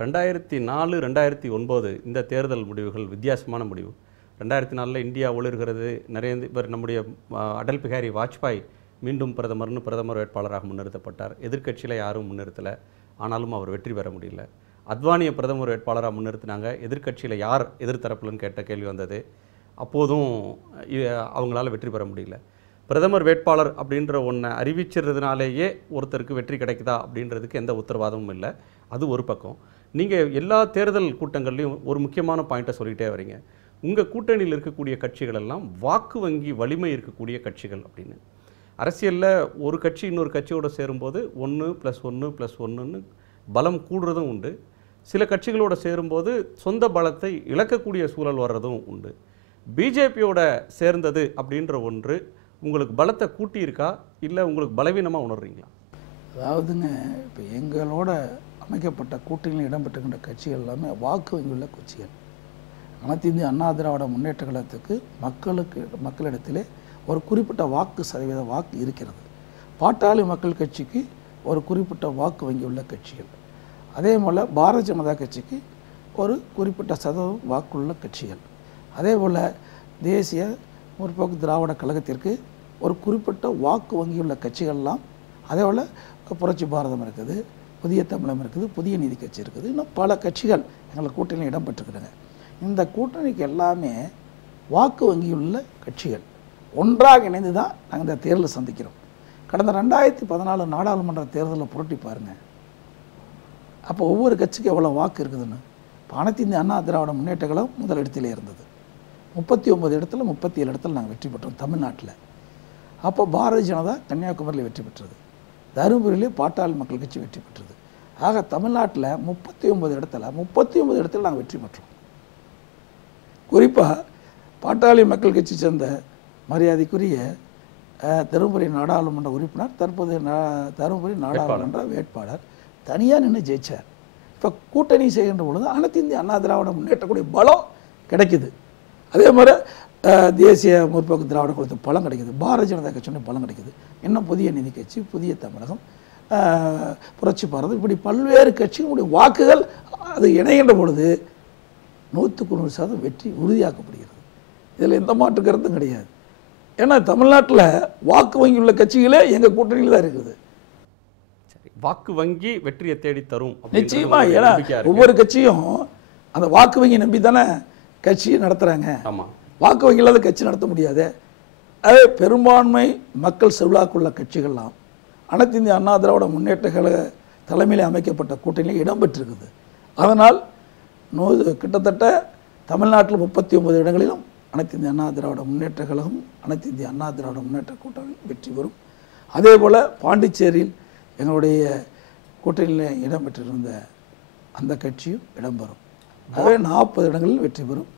2004, 2009 இந்த தேர்தல் முடிவுகள் வித்தியாசமான முடிவு. 2004 இந்தியா ஒளிர்கிறது. நிறைய பேர் நம்முடைய அடல் பிஹாரி வாஜ்பாய் மீண்டும் பிரதமர் வேட்பாளராக முன்னிறுத்தப்பட்டார். எதிர்க்கட்சியில் யாரும் முன்னிறுத்தலை. ஆனாலும் அவர் வெற்றி பெற முடியல. அத்வானியை பிரதமர் வேட்பாளராக முன்னிறுத்தினாங்க. எதிர்க்கட்சியில் யார் எதிர்த்தரப்புலன்னு கேட்ட கேள்வி வந்தது. அப்போதும் அவங்களால வெற்றி பெற முடியல. பிரதமர் வேட்பாளர் அப்படின்ற ஒன்றை அறிவிச்சிருந்ததுனாலேயே ஒருத்தருக்கு வெற்றி கிடைக்குதா அப்படின்றதுக்கு எந்த உத்தரவாதமும் இல்லை. அது ஒரு பக்கம். நீங்கள் எல்லா தேர்தல் கூட்டங்கள்லையும் ஒரு முக்கியமான பாயிண்ட்டை சொல்லிகிட்டே வரீங்க. உங்கள் கூட்டணியில் இருக்கக்கூடிய கட்சிகள் எல்லாம் வாக்கு வங்கி வலிமை இருக்கக்கூடிய கட்சிகள் அப்படின்னு. அரசியலில் ஒரு கட்சி இன்னொரு கட்சியோடு சேரும்போது 1+1+1ன்னு பலம் கூடுறதும் உண்டு. சில கட்சிகளோடு சேரும்போது சொந்த பலத்தை இழக்கக்கூடிய சூழல் வர்றதும் உண்டு. பிஜேபியோட சேர்ந்தது அப்படின்ற ஒன்று உங்களுக்கு பலத்தை கூட்டியிருக்கா, இல்லை உங்களுக்கு பலவீனமாக உணர்றீங்களா? அதாவதுங்க, இப்போ எங்களோட அமைக்கப்பட்ட கூட்டணியில் இடம்பெற்றுகின்ற கட்சிகள் எல்லாமே வாக்கு வங்கியுள்ள கட்சிகள். அனைத்து இந்திய அண்ணா திராவிட முன்னேற்ற கழகத்துக்கு மக்களிடத்திலே ஒரு குறிப்பிட்ட வாக்கு சதவீத வாக்கு இருக்கிறது. பாட்டாளி மக்கள் கட்சிக்கு ஒரு குறிப்பிட்ட வாக்கு வங்கி உள்ள கட்சிகள். அதே போல் பாரதிய ஜனதா கட்சிக்கு ஒரு குறிப்பிட்ட சதவீதம் வாக்குள்ள கட்சிகள். அதே போல் தேசிய முற்போக்கு திராவிட கழகத்திற்கு ஒரு குறிப்பிட்ட வாக்கு வங்கியுள்ள கட்சிகள்லாம். அதே போல் புரட்சி பாரதம் இருக்குது, புதிய தமிழகம் இருக்குது, புதிய நீதி கட்சி இருக்குது, இன்னும் பல கட்சிகள் எங்களை கூட்டணியில் இடம்பெற்றுக்கிறாங்க. இந்த கூட்டணிக்கு எல்லாமே வாக்கு வங்கியுள்ள கட்சிகள் ஒன்றாக இணைந்து தான் நாங்கள் இந்த தேர்தலை சந்திக்கிறோம். கடந்த 2014 நாடாளுமன்ற தேர்தலில் புரட்டி பாருங்கள். அப்போ ஒவ்வொரு கட்சிக்கும் எவ்வளோ வாக்கு இருக்குதுன்னு. இப்போ அனைத்து இந்திய அண்ணா திராவிட முன்னேற்ற கழகம் முதல் இடத்திலே இருந்தது. 39 இடத்துல 37 இடத்துல நாங்கள் வெற்றி பெற்றோம் தமிழ்நாட்டில். அப்போ பாரதிய ஜனதா கன்னியாகுமரியில் வெற்றி பெற்றது. தருமபுரியிலே பாட்டாளி மக்கள் கட்சி வெற்றி பெற்றது. ஆக தமிழ்நாட்டில் 39 இடத்துல நாங்கள் வெற்றி பெற்றோம். குறிப்பாக பாட்டாளி மக்கள் கட்சி சேர்ந்த மரியாதைக்குரிய தருமபுரி நாடாளுமன்ற உறுப்பினர், தற்போது தருமபுரி நாடாளுமன்ற வேட்பாளர் தனியாக நின்று ஜெயிச்சார். இப்போ கூட்டணி செய்கின்ற பொழுது அனைத்து இந்திய அண்ணா திராவிட முன்னேற்றக்கூடிய பலம் கிடைக்குது. அதே மாதிரி தேசிய முற்போக்கு திராவிட கழகத்துக்கு பலம் கிடைக்குது, பாரதிய ஜனதா கட்சியுடைய பலம் கிடைக்குது, இன்னும் புதிய நீதி கட்சி, புதிய தமிழகம், புரட்சி பாரதம், இப்படி பல்வேறு கட்சிகளுடைய வாக்குகள் அது இணைகின்ற பொழுது 100% வெற்றி உறுதியாக்கப்படுகிறது. இதில் எந்த மாற்று கருத்தும் கிடையாது. ஏன்னா தமிழ்நாட்டில் வாக்கு வங்கி உள்ள கட்சிகளே எங்கள் கூட்டணியில் தான் இருக்குது. வாக்கு வங்கி வெற்றியை தேடி தரும் நிச்சயமா. ஏன்னா ஒவ்வொரு கட்சியும் அந்த வாக்கு வங்கி நம்பி தானே கட்சியை நடத்துகிறாங்க. ஆமாம், வாக்கு வங்கி இல்லாத கட்சி நடத்த முடியாது. அதே பெரும்பான்மை மக்கள் செல்வாக்குள்ள கட்சிகள்லாம் அனைத்து இந்திய அண்ணா திராவிட முன்னேற்ற கழக தலைமையில் அமைக்கப்பட்ட கூட்டணியில் இடம்பெற்றிருக்குது. அதனால் கிட்டத்தட்ட தமிழ்நாட்டில் 39 இடங்களிலும் அனைத்து இந்திய அண்ணா திராவிட முன்னேற்ற கழகம், அனைத்து இந்திய அண்ணா திராவிட முன்னேற்ற கூட்டணி வெற்றி பெறும். அதே போல் பாண்டிச்சேரியில் எங்களுடைய கூட்டணியில் இடம்பெற்றிருந்த அந்த கட்சியும் இடம்பெறும். அதே 40 இடங்களில் வெற்றி பெறும்.